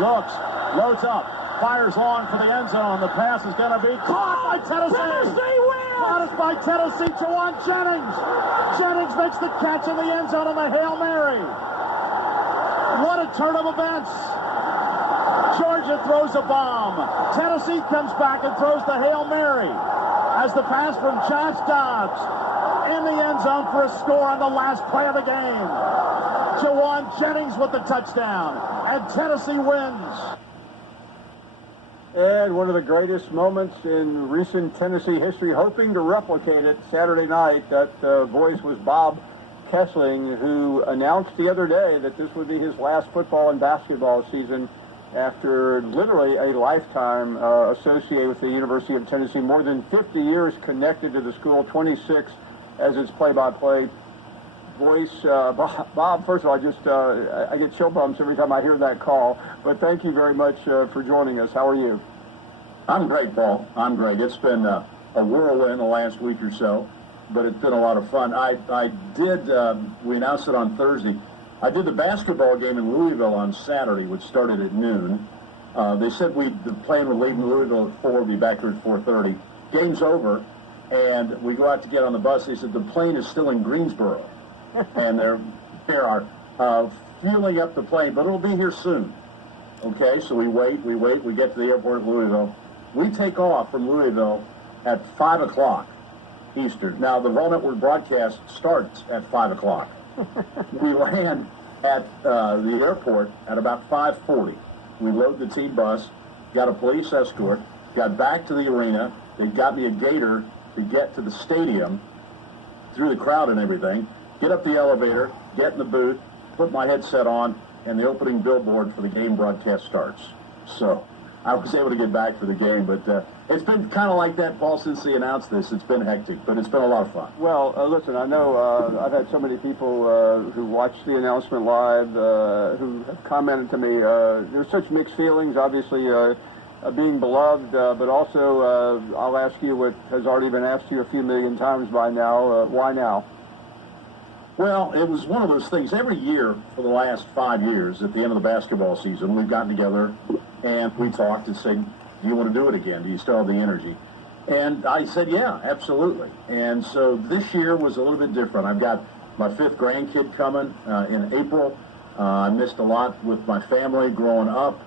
Looks, loads up, fires long for the end zone. The pass is going to be caught by Tennessee. Tennessee wins! Caught by Tennessee. Jawan Jennings. Jennings makes the catch in the end zone on the Hail Mary. What a turn of events. Georgia throws a bomb. Tennessee comes back and throws the Hail Mary as the pass from Josh Dobbs in the end zone for a score on the last play of the game. Jawan Jennings with the touchdown, and Tennessee wins. And one of the greatest moments in recent Tennessee history, hoping to replicate it Saturday night. That voice was Bob Kesling, who announced the other day that this would be his last football and basketball season after literally a lifetime associated with the University of Tennessee. More than 50 years connected to the school, 26 as its play-by-play voice. Bob, first of all, I get chill bumps every time I hear that call, but thank you very much for joining us. How are you? I'm great, Paul. I'm great. It's been a whirlwind the last week or so, but it's been a lot of fun. We announced it on Thursday. I did the basketball game in Louisville on Saturday, which started at noon. They said the plane would leave in Louisville at 4, be back here at 4:30. Game's over, and we go out to get on the bus. They said the plane is still in Greensboro. And they are fueling up the plane, but it'll be here soon. Okay, so we wait, we get to the airport at Louisville. We take off from Louisville at 5 o'clock Eastern. Now, the Vol Network broadcast starts at 5 o'clock. We land at the airport at about 5:40. We load the team bus, got a police escort, got back to the arena. They got me a gator to get to the stadium through the crowd and everything. Get up the elevator, get in the booth, put my headset on, and the opening billboard for the game broadcast starts. So I was able to get back for the game, but it's been kind of like that, Paul, since they announced this. It's been hectic, but it's been a lot of fun. Well, listen, I know I've had so many people who watched the announcement live who have commented to me. There's such mixed feelings, obviously, being beloved, but also I'll ask you what has already been asked to you a few million times by now. Why now? Well, it was one of those things. Every year for the last 5 years, at the end of the basketball season, we've gotten together and we talked and said, do you want to do it again? Do you still have the energy? And I said, yeah, absolutely. And so this year was a little bit different. I've got my 5th grandkid coming in April. I missed a lot with my family growing up.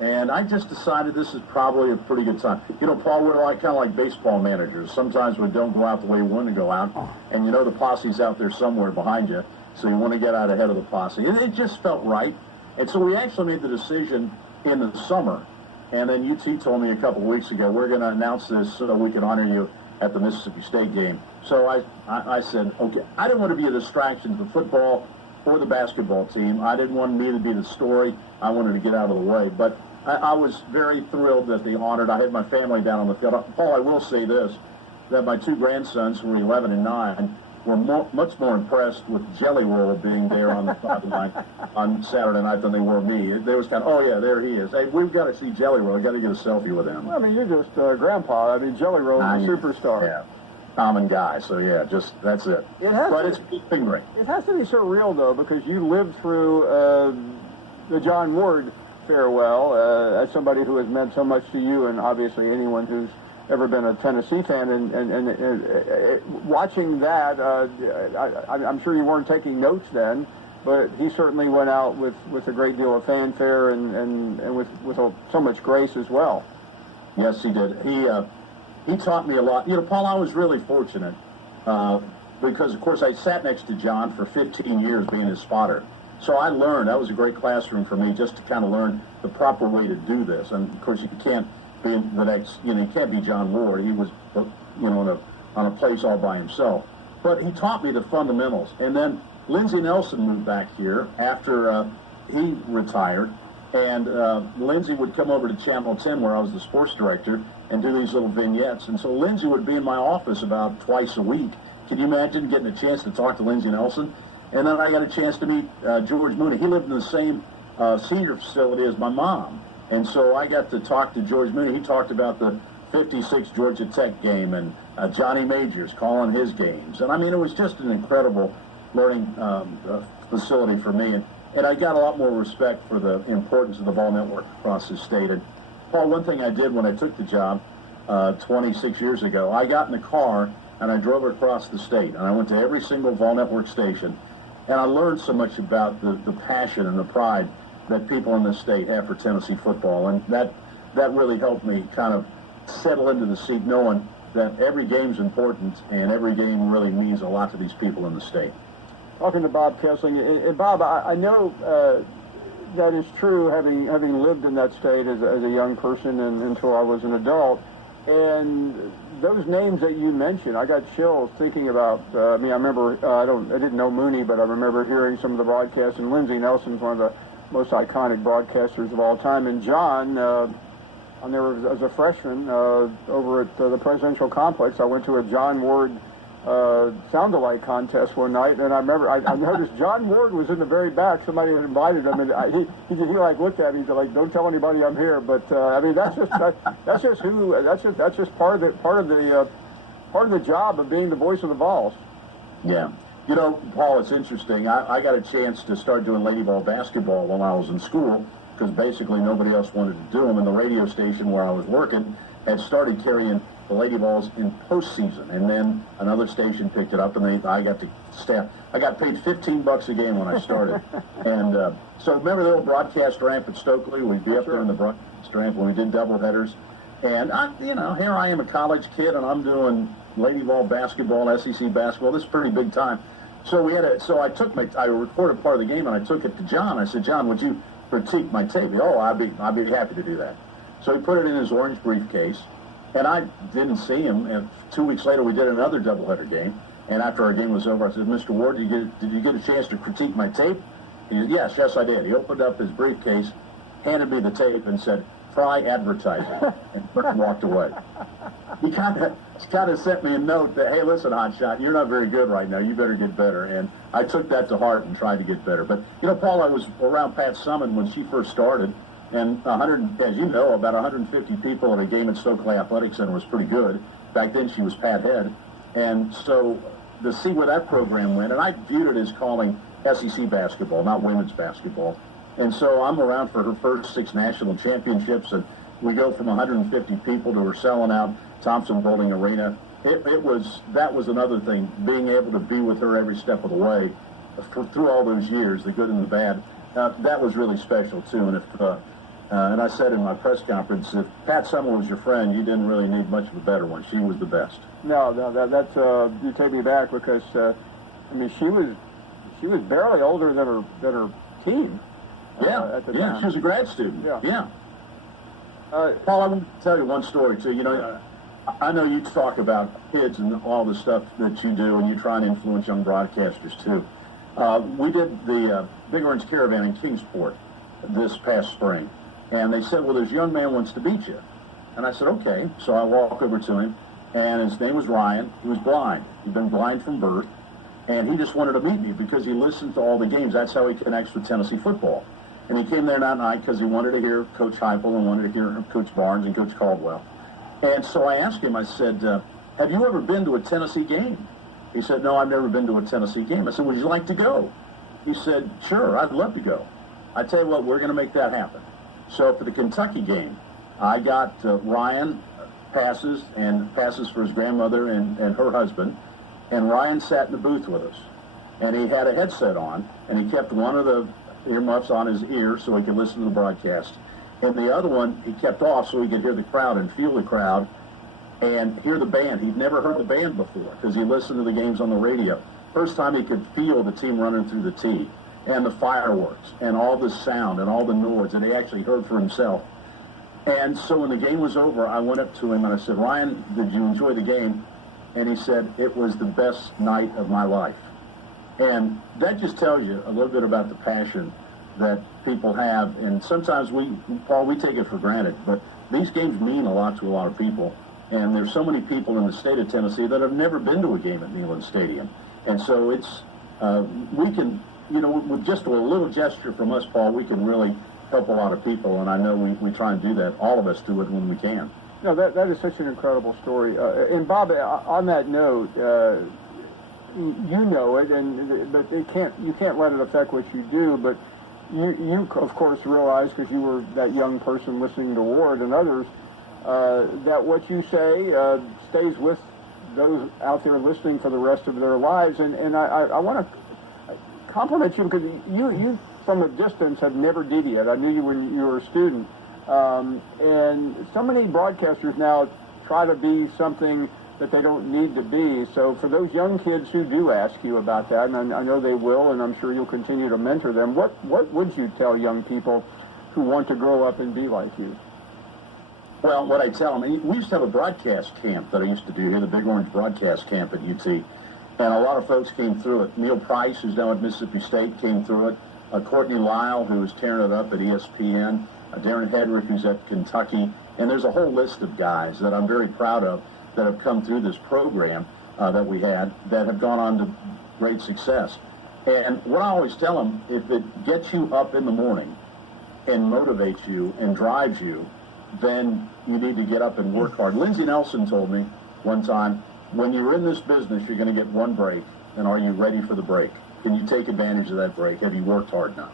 And I just decided this is probably a pretty good time. You know, Paul, we're kind of like baseball managers. Sometimes we don't go out the way we want to go out. And you know the posse's out there somewhere behind you. So you want to get out ahead of the posse. And it just felt right. And so we actually made the decision in the summer. And then UT told me a couple of weeks ago, we're going to announce this so that we can honor you at the Mississippi State game. So I said, okay, I didn't want to be a distraction to the football or the basketball team. I didn't want me to be the story. I wanted to get out of the way. But I was very thrilled that they honored. I had my family down on the field. Paul, I will say this, that my 2 grandsons, who were 11 and 9, were much more impressed with Jelly Roll being there on the sideline on Saturday night than they were me. They was kind of, oh, yeah, there he is. Hey, we've got to see Jelly Roll. We've got to get a selfie with him. Well, I mean, you're just Grandpa. I mean, Jelly Roll is a superstar. Yeah, common guy. So, yeah, just that's it. It's been great. It has to be so real, though, because you lived through the John Ward farewell as somebody who has meant so much to you and obviously anyone who's ever been a Tennessee fan, and watching that, I'm sure you weren't taking notes then, but he certainly went out with a great deal of fanfare and with so much grace as well. Yes, he did. He taught me a lot. You know, Paul, I was really fortunate because, of course, I sat next to John for 15 years being his spotter. So I learned. That was a great classroom for me just to kind of learn the proper way to do this. And, of course, you can't be the next, you can't be John Ward. He was, on a place all by himself. But he taught me the fundamentals. And then Lindsey Nelson moved back here after he retired. And Lindsey would come over to Channel 10, where I was the sports director, and do these little vignettes. And so Lindsey would be in my office about twice a week. Can you imagine getting a chance to talk to Lindsey Nelson? And then I got a chance to meet George Mooney. He lived in the same senior facility as my mom. And so I got to talk to George Mooney. He talked about the 56 Georgia Tech game and Johnny Majors calling his games. And, I mean, it was just an incredible learning facility for me. And I got a lot more respect for the importance of the Vol Network across the state. And Paul, one thing I did when I took the job 26 years ago, I got in the car and I drove across the state, and I went to every single Vol Network station, and I learned so much about the passion and the pride that people in this state have for Tennessee football, and that really helped me kind of settle into the seat, knowing that every game's important and every game really means a lot to these people in the state. Talking to Bob Kesling, and Bob, I know that is true, having lived in that state as a young person and until I was an adult. And those names that you mentioned, I got chills thinking about. I remember I didn't know Mooney, but I remember hearing some of the broadcasts. And Lindsey Nelson's one of the most iconic broadcasters of all time. And John, I there as a freshman over at the Presidential Complex, I went to a John Ward sound-alike contest one night, and I remember I noticed John Ward was in the very back. Somebody had invited him, and he like looked at me. He's like, "Don't tell anybody I'm here." But that's just part of the job of being the voice of the Vols. Yeah, you know, Paul, it's interesting. I got a chance to start doing Lady Vol basketball while I was in school because basically nobody else wanted to do them, and the radio station where I was working had started carrying the Lady Vols in postseason, and then another station picked it up, and I got to staff. I got paid $15 a game when I started, and so remember the old broadcast ramp at Stokely? We'd be up there in the broadcast ramp when we did doubleheaders, and here I am, a college kid, and I'm doing Lady Vol basketball, SEC basketball. This is pretty big time. So I recorded part of the game, and I took it to John. I said, "John, would you critique my tape?" "Oh, I'd be happy to do that." So he put it in his orange briefcase. And I didn't see him. And 2 weeks later, we did another doubleheader game. And after our game was over, I said, "Mr. Ward, did you get a chance to critique my tape?" He said, yes, I did. He opened up his briefcase, handed me the tape, and said, "Try advertising," and walked away. He kind of sent me a note that, "Hey, listen, hotshot, you're not very good right now. You better get better." And I took that to heart and tried to get better. But, Paul, I was around Pat Summin when she first started. And as you know, about 150 people at a game at Stokely Athletic Center was pretty good. Back then, she was Pat Head. And so to see where that program went, and I viewed it as calling SEC basketball, not women's basketball. And so I'm around for her first 6 national championships, and we go from 150 people to her selling out Thompson Bowling Arena. That was another thing, being able to be with her every step of the way through all those years, the good and the bad. That was really special, too. And I said in my press conference, if Pat Summer was your friend, you didn't really need much of a better one. She was the best. No, that's you take me back because she was barely older than her team. At the time. She was a grad student. Yeah. Paul, I want to tell you one story too. I know you talk about kids and all the stuff that you do, and you try and influence young broadcasters too. We did the Big Orange Caravan in Kingsport this past spring. And they said, "Well, this young man wants to beat you." And I said, "Okay." So I walk over to him, and his name was Ryan. He was blind. He'd been blind from birth. And he just wanted to meet me because he listened to all the games. That's how he connects with Tennessee football. And he came there that night because he wanted to hear Coach Heupel and wanted to hear Coach Barnes and Coach Caldwell. And so I asked him, I said, "Have you ever been to a Tennessee game?" He said, "No, I've never been to a Tennessee game." I said, "Would you like to go?" He said, "Sure, I'd love to go." I tell you what, we're going to make that happen. So for the Kentucky game, I got Ryan passes for his grandmother and her husband, and Ryan sat in the booth with us. And he had a headset on, and he kept one of the earmuffs on his ear so he could listen to the broadcast. And the other one he kept off so he could hear the crowd and feel the crowd and hear the band. He'd never heard the band before because he listened to the games on the radio. First time he could feel the team running through the tee, and the fireworks, and all the sound, and all the noise that he actually heard for himself. And so when the game was over, I went up to him and I said, "Ryan, did you enjoy the game?" And he said, "It was the best night of my life." And that just tells you a little bit about the passion that people have. And sometimes Paul, we take it for granted, but these games mean a lot to a lot of people. And there's so many people in the state of Tennessee that have never been to a game at Neyland Stadium. And so we can, with just a little gesture from us, Paul, we can really help a lot of people, and I know we try and do that. All of us do it when we can. No, that is such an incredible story. And Bob, on that note, you know it, but you can't let it affect what you do. But you of course realize, because you were that young person listening to Ward and others, that what you say stays with those out there listening for the rest of their lives. And I want to compliment you, because you from a distance have never deviated. I knew you when you were a student. And so many broadcasters now try to be something that they don't need to be. So for those young kids who do ask you about that, and I know they will, and I'm sure you'll continue to mentor them, what would you tell young people who want to grow up and be like you? Well, what I tell them, we used to have a broadcast camp that I used to do here, the Big Orange Broadcast Camp at UT, and a lot of folks came through it. Neil Price, who's now at Mississippi State, came through it. Courtney Lyle, who was tearing it up at ESPN. Darren Hedrick, who's at Kentucky. And there's a whole list of guys that I'm very proud of that have come through this program that we had that have gone on to great success. And what I always tell them, if it gets you up in the morning and motivates you and drives you, then you need to get up and work hard. Lindsey Nelson told me one time, when you're in this business, you're going to get one break, and are you ready for the break? Can you take advantage of that break? Have you worked hard enough?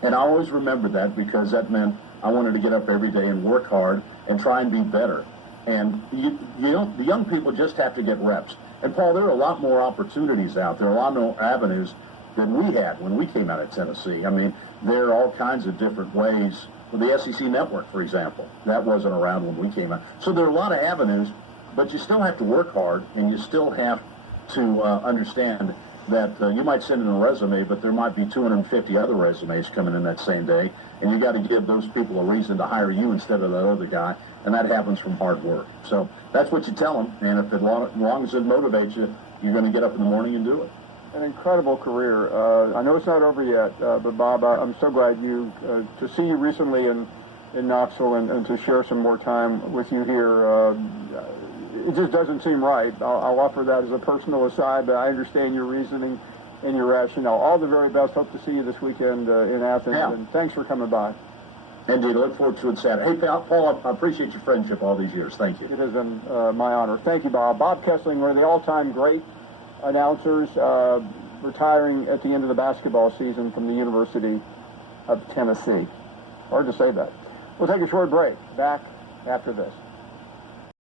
And I always remembered that, because that meant I wanted to get up every day and work hard and try and be better. And you know, the young people just have to get reps. And Paul, there are a lot more opportunities out there, a lot more avenues than we had when we came out of Tennessee. I mean, there are all kinds of different ways. With the SEC Network, for example, that wasn't around when we came out. So there are a lot of avenues, but you still have to work hard, and you still have to understand that you might send in a resume, but there might be 250 other resumes coming in that same day, and you got to give those people a reason to hire you instead of that other guy, and that happens from hard work. So that's what you tell them, and if as long as it motivates you, you're going to get up in the morning and do it. An incredible career. I know it's not over yet, but Bob, I'm so glad to see you recently in Knoxville and to share some more time with you here. It just doesn't seem right. I'll offer that as a personal aside, but I understand your reasoning and your rationale. All the very best. Hope to see you this weekend in Athens, and thanks for coming by. Indeed, I look forward to it Saturday. Hey, Paul, I appreciate your friendship all these years. Thank you. It has been my honor. Thank you, Bob. Bob Kesling, one of the all-time great announcers, retiring at the end of the basketball season from the University of Tennessee. Hard to say that. We'll take a short break. Back after this.